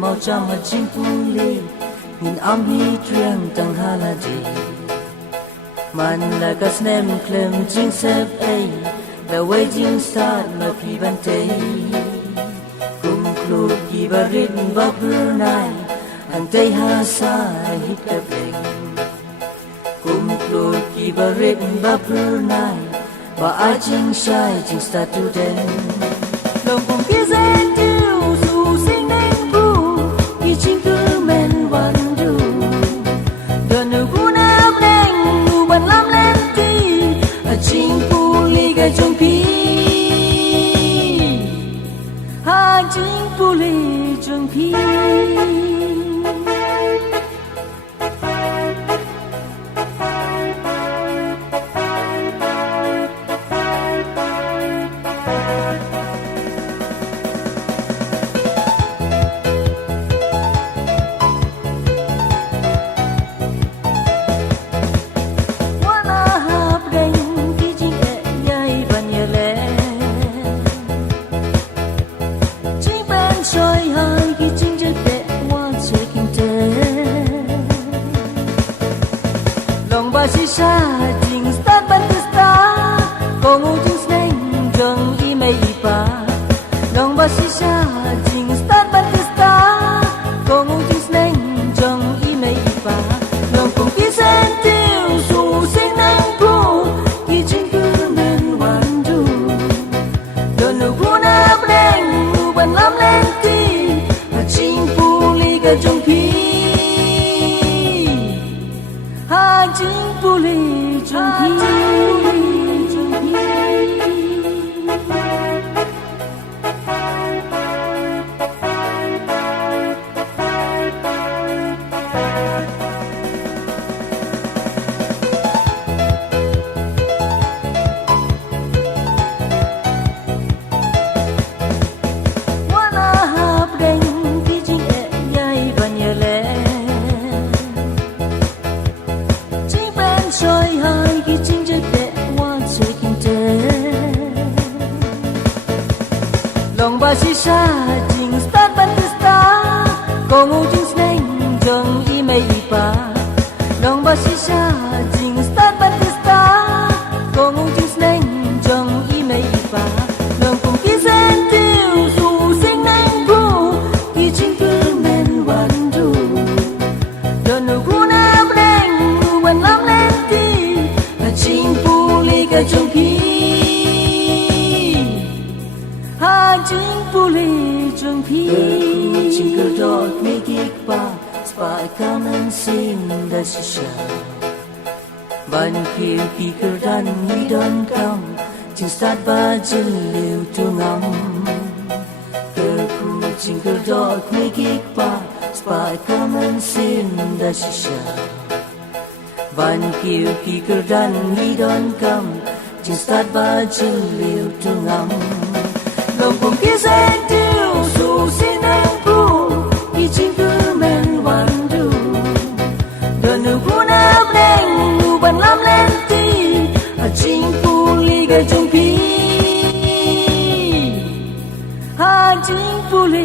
mau cha mà jing pule nhìn am hi triang tang haladi man la kas nem klem jing sep ai the waiting start ma pi ban te kum klu ki barit ba brunai an te ha sa hit ka pleng kum klu ki barit ba brunai ba a jing shai jing start to den long kum ki zen tu su sing neng bu ki jing ku men wan du don nu ku na bleng nu ban lam len ti a jing pu li ga jong pi ha jing pu li jong pi si sa jing stat ban sta kohnguh jing sneng jong I mei pa long ba si sa jing stat ban sta kohnguh jing sneng jong I mei pa long kong ki sen tiu su sing nang pu ki jing ku men wan du don nu ku na bleng nu ban lam len ti a jing pu li ga jong pi ha jing pu li jong pi long ba si sa jing stat ban sta kohnguh jing sneng jong I mei pa long ba si sa jing stat ban sta kohnguh jing sneng jong I mei pa long kum ki sen tiu su sing nang pu ki jing ku men wan du don nu ku na bleng nu ban lam len ti a jing pu li ga jong pi ha jing pu li jong pi jing cơ dot mi gik pa spa come and sing the shisha ban kiew ki cơ dan ni don come jing start ba jing liu tu ngam cơ ku jing cơ dot mi gik pa spa come and sing the shisha ban kiew ki cơ dan ni don come jing start ba jing liu tu ngam long kum ki sen tiu su si nang pu ki jing ku men wan du don nu ku na bleng nu ban lam len ti a jing pu li ga jong pi ha jing pu li